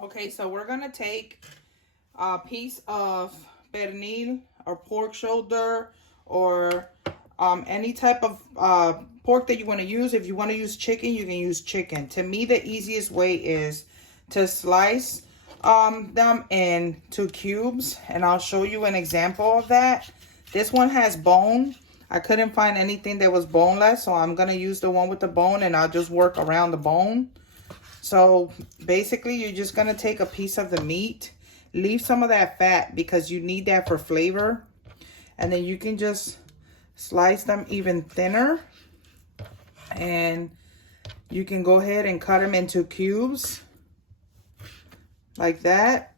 Okay, so we're gonna take a piece of pernil or pork shoulder or any type of pork that you want to use. If you want to use chicken, you can use chicken. To me, the easiest way is to slice them into cubes, and I'll show you an example of that. This one has bone. I couldn't find anything that was boneless, so I'm gonna use the one with the bone, and I'll just work around the bone. So basically, you're just gonna take a piece of the meat, leave some of that fat because you need that for flavor, and then you can just slice them even thinner, and you can go ahead and cut them into cubes like that.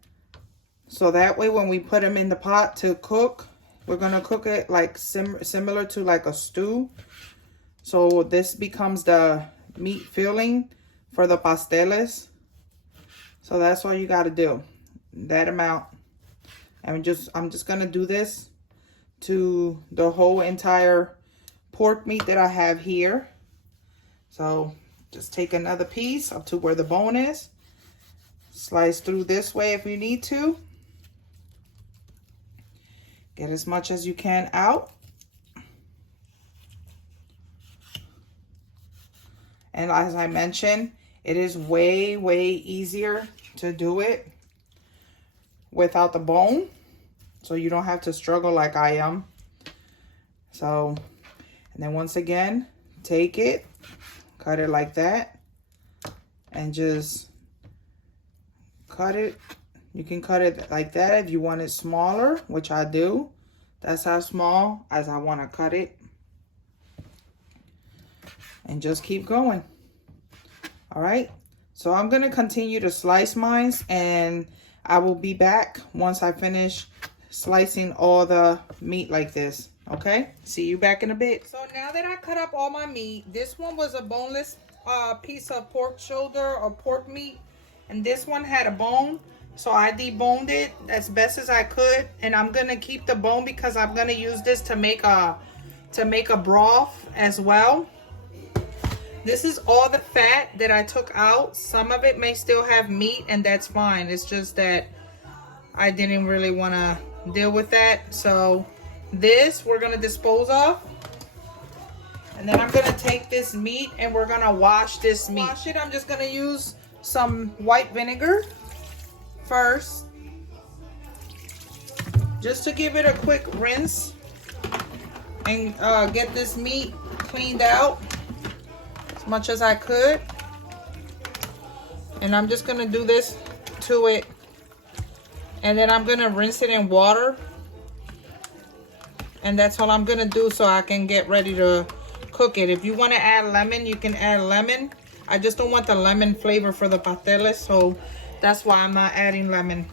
So that way when we put them in the pot to cook, we're gonna cook it like similar to like a stew. So this becomes the meat filling for the pasteles. So that's all you got to do, that amount. And I'm just gonna do this to the whole entire pork meat that I have here. So just take another piece up to where the bone is, slice through this way if you need to, get as much as you can out. And as I mentioned, it is way easier to do it without the bone, so you don't have to struggle like I am. So, and then once again, take it, cut it like that, and just cut it. You can cut it like that if you want it smaller, which I do. That's how small as I want to cut it. And just keep going. All right, so I'm gonna continue to slice mine, and I will be back once I finish slicing all the meat like this. Okay, see you back in a bit. So now that I cut up all my meat, this one was a boneless piece of pork shoulder or pork meat, and this one had a bone, so I deboned it as best as I could. And I'm gonna keep the bone because I'm gonna use this to make a broth as well. This is all the fat that I took out. Some of it may still have meat, and that's fine. It's just that I didn't really want to deal with that. So this we're going to dispose of. And then I'm going to take this meat and we're going to wash this meat. Wash it. I'm just going to use some white vinegar first, just to give it a quick rinse and get this meat cleaned out as much as I could. And I'm just gonna do this to it, and then I'm gonna rinse it in water, and that's all I'm gonna do so I can get ready to cook it. If you want to add lemon, you can add lemon. I just don't want the lemon flavor for the pasteles, so that's why I'm not adding lemon.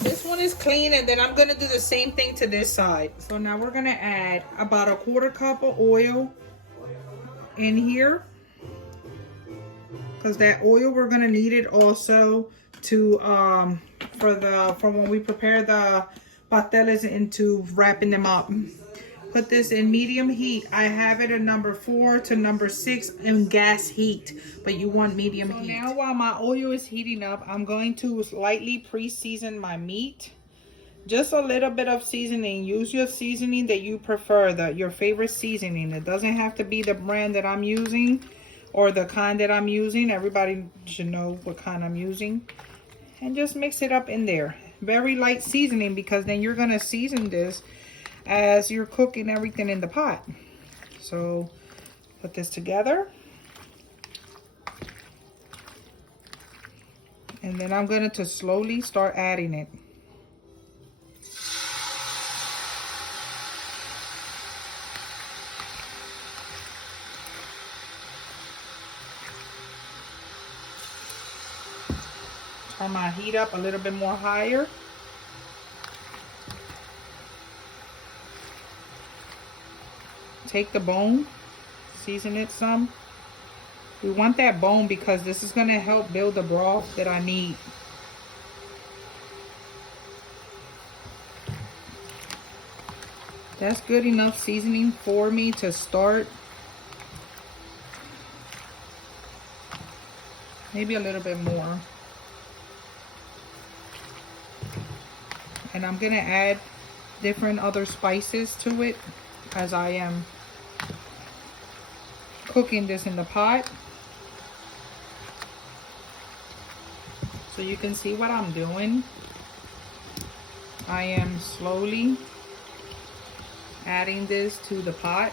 This one is clean, and then I'm gonna do the same thing to this side. So now we're gonna add about a 1/4 cup of oil in here, because that oil we're gonna need it also to for when we prepare the pasteles into wrapping them up. Put this in medium heat. I have it at number 4 to number 6 in gas heat, but you want medium heat. Now while my oil is heating up, I'm going to lightly pre-season my meat. Just a little bit of seasoning. Use your seasoning that you prefer, your favorite seasoning. It doesn't have to be the brand that I'm using or the kind that I'm using. Everybody should know what kind I'm using. And just mix it up in there. Very light seasoning, because then you're going to season this as you're cooking everything in the pot. So put this together. And then I'm going to slowly start adding it. Turn my heat up a little bit more higher. Take the bone, season it some. We want that bone because this is going to help build the broth that I need. That's good enough seasoning for me to start. Maybe a little bit more. And I'm going to add different other spices to it as I am cooking this in the pot. So you can see what I'm doing. I am slowly adding this to the pot.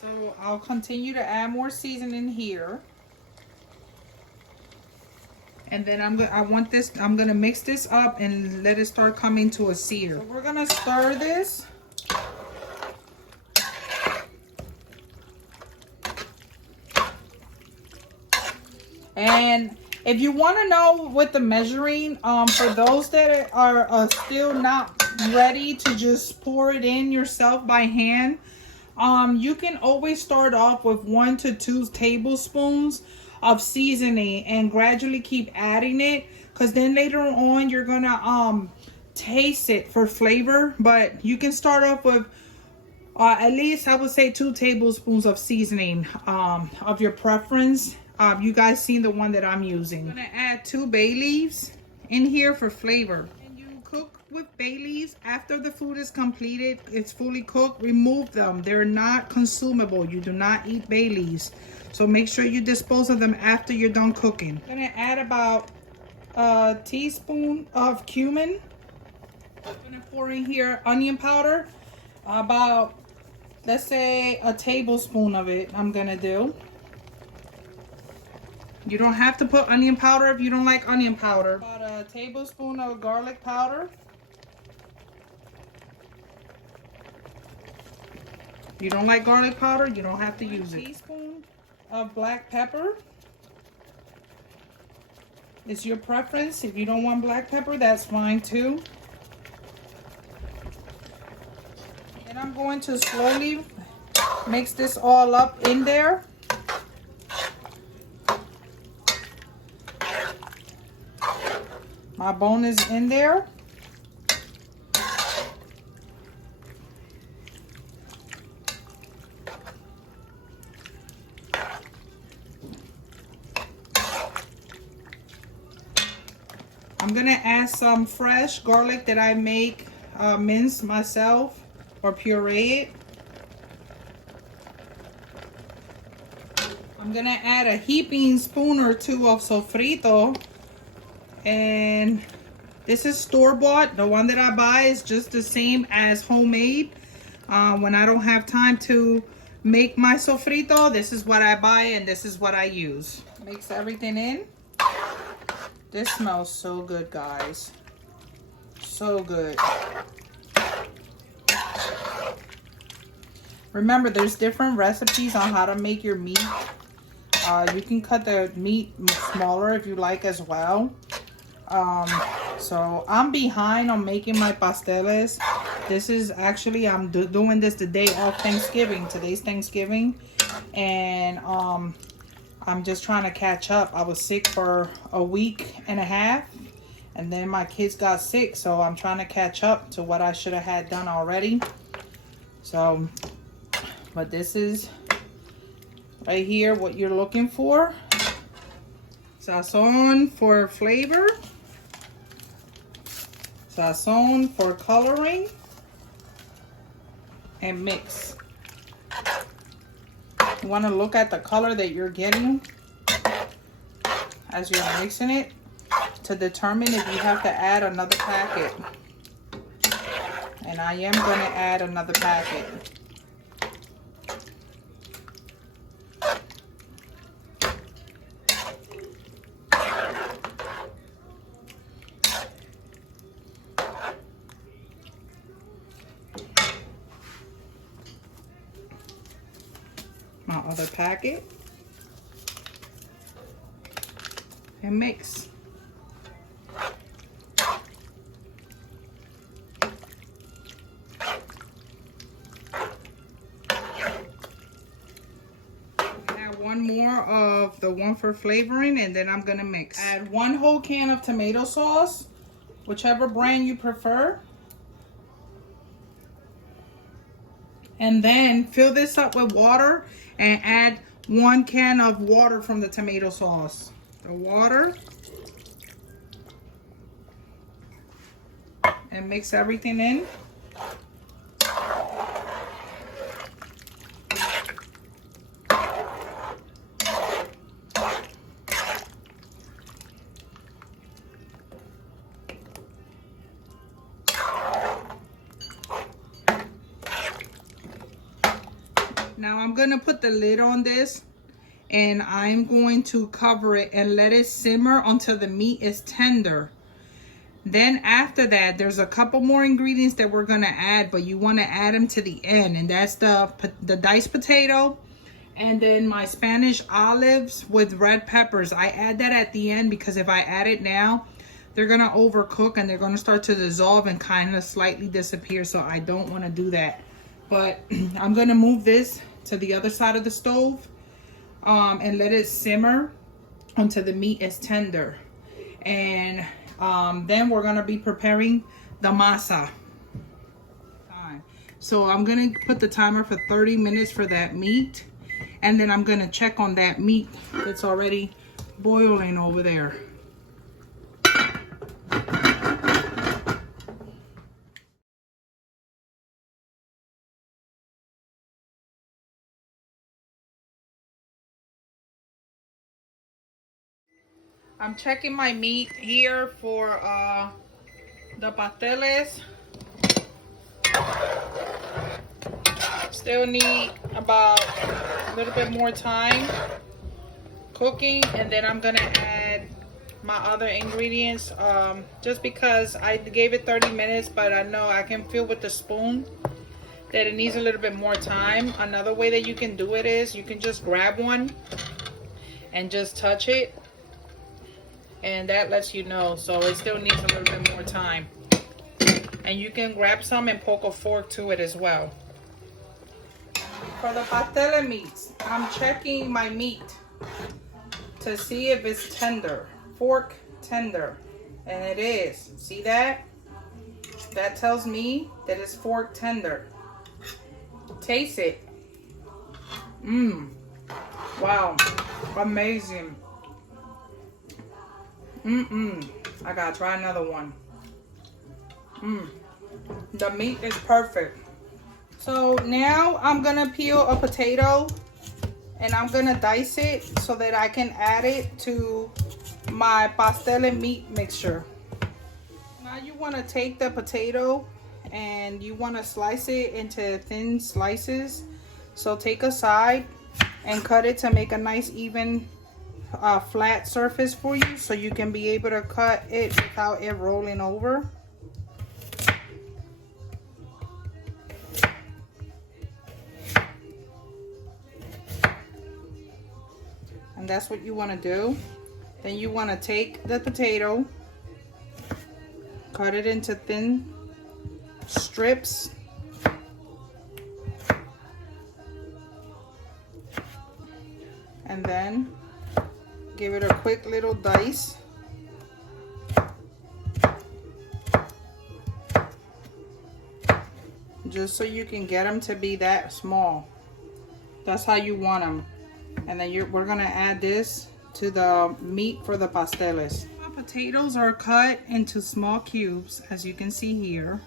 So I'll continue to add more seasoning here. And then I'm gonna mix this up and let it start coming to a sear. So we're gonna stir this. And if you want to know what the measuring, for those that are still not ready to just pour it in yourself by hand, you can always start off with 1 to 2 tablespoons of seasoning and gradually keep adding it, because then later on you're gonna taste it for flavor. But you can start off with at least, I would say, 2 tablespoons of seasoning of your preference. You guys seen the one that I'm using. I'm gonna add 2 bay leaves in here for flavor. And you cook with bay leaves after the food is completed, it's fully cooked. Remove them. They're not consumable. You do not eat bay leaves. So make sure you dispose of them after you're done cooking. I'm gonna add about a teaspoon of cumin. I'm gonna pour in here onion powder. About, let's say, a tablespoon of it I'm gonna do. You don't have to put onion powder if you don't like onion powder. About a tablespoon of garlic powder. If you don't like garlic powder, you don't have to use it. 1 teaspoon of black pepper. It's your preference. If you don't want black pepper, that's fine too. And I'm going to slowly mix this all up in there. My bone is in there. I'm gonna add some fresh garlic that I make mince myself or puree it. I'm gonna add a heaping spoon or 2 of sofrito. And this is store-bought. The one that I buy is just the same as homemade. When I don't have time to make my sofrito, this is what I buy and this is what I use. Mix everything in. This smells so good, guys. So good. Remember, there's different recipes on how to make your meat. You can cut the meat smaller if you like as well. So I'm behind on making my pasteles. This is actually, I'm doing this the day of Thanksgiving. Today's Thanksgiving. And I'm just trying to catch up. I was sick for a week and a half. And then my kids got sick. So I'm trying to catch up to what I should have had done already. So, but this is right here what you're looking for. Sazon for flavor. Sazon for coloring. And mix. You want to look at the color that you're getting as you're mixing it to determine if you have to add another packet. And I am going to add another packet. My other packet. And mix. One more of the one for flavoring, and then I'm gonna mix. Add 1 whole can of tomato sauce, whichever brand you prefer. And then fill this up with water and add 1 can of water from the tomato sauce. The water. And mix everything in. Now I'm gonna put the lid on this and I'm going to cover it and let it simmer until the meat is tender. Then after that, there's a couple more ingredients that we're gonna add, but you wanna add them to the end, and that's the diced potato and then my Spanish olives with red peppers. I add that at the end because if I add it now, they're gonna overcook and they're gonna start to dissolve and kind of slightly disappear, so I don't wanna do that. But I'm gonna move this to the other side of the stove and let it simmer until the meat is tender. And then we're gonna be preparing the masa. So I'm gonna put the timer for 30 minutes for that meat, and then I'm gonna check on that meat that's already boiling over there. I'm checking my meat here for the pasteles. Still need about a little bit more time cooking, and then I'm gonna add my other ingredients just because I gave it 30 minutes, but I know I can feel with the spoon that it needs a little bit more time. Another way that you can do it is you can just grab one and just touch it, and that lets you know. So it still needs a little bit more time. And you can grab some and poke a fork to it as well. For the pastele meats, I'm checking my meat to see if it's tender, fork tender, and it is. See that? That tells me that it's fork tender. Taste it. Wow, amazing. I gotta try another one. The meat is perfect. So now I'm gonna peel a potato and I'm gonna dice it so that I can add it to my pastele meat mixture. Now you wanna take the potato and you wanna slice it into thin slices. So take a side and cut it to make a nice even flat surface for you, so you can be able to cut it without it rolling over. And that's what you want to do. Then you want to take the potato, cut it into thin strips, and then give it a quick little dice. Just so you can get them to be that small. That's how you want them. And then we're gonna add this to the meat for the pasteles. My potatoes are cut into small cubes, as you can see here.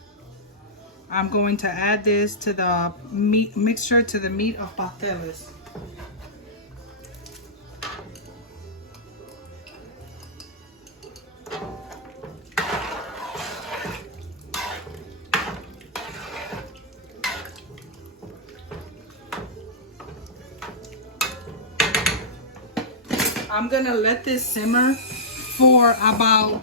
I'm going to add this to the meat mixture, to the meat of pasteles. I'm gonna let this simmer for about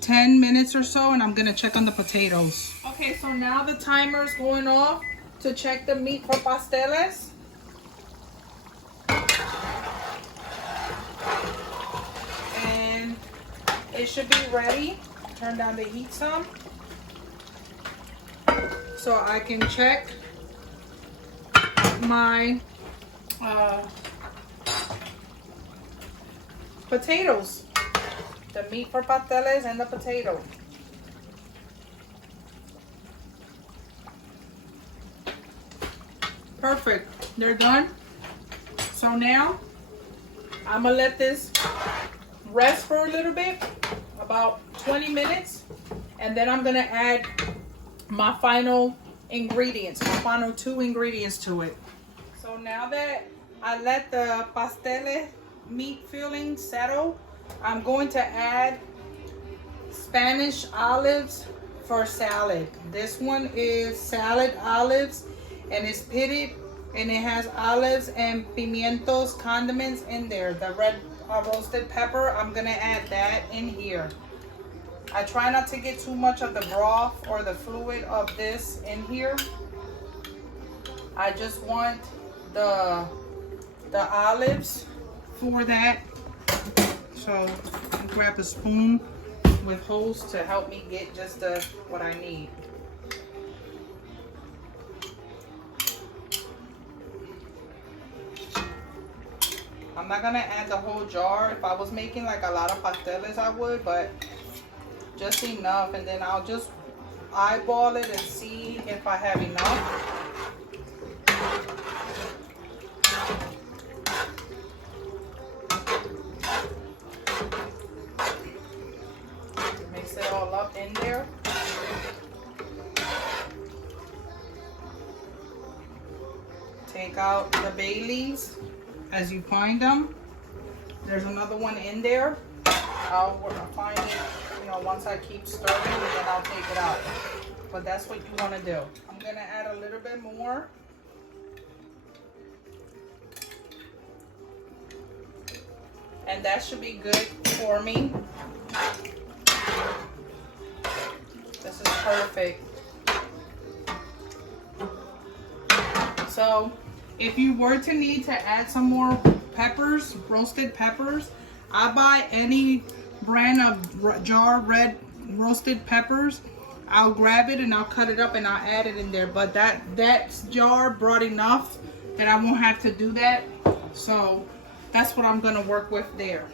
10 minutes or so, and I'm gonna check on the potatoes. Okay, so now the timer is going off to check the meat for pasteles. And it should be ready. Turn down the heat some so I can check my potatoes, the meat for pasteles and the potato. Perfect, they're done. So now I'm gonna let this rest for a little bit, about 20 minutes, and then I'm gonna add my final ingredients, my final 2 ingredients to it. So now that I let the pasteles meat filling settle, I'm going to add Spanish olives for salad. This one is salad olives, and it's pitted, and it has olives and pimientos condiments in there. The red roasted pepper, I'm gonna add that in here. I try not to get too much of the broth or the fluid of this in here. I just want the olives for that. So I'll grab a spoon with holes to help me get just what I need. I'm not gonna add the whole jar. If I was making like a lot of pasteles, I would, but just enough, and then I'll just eyeball it and see if I have enough. Mix it all up in there. Take out the bay leaves as you find them. There's another one in there. I'll find it, you know, once I keep stirring, and then I'll take it out. But that's what you want to do. I'm gonna add a little bit more. And that should be good for me. This is perfect. So if you were to need to add some more peppers, roasted peppers, I buy any brand of jar red roasted peppers. I'll grab it and I'll cut it up and I'll add it in there. But that jar brought enough that I won't have to do that. So that's what I'm gonna work with there.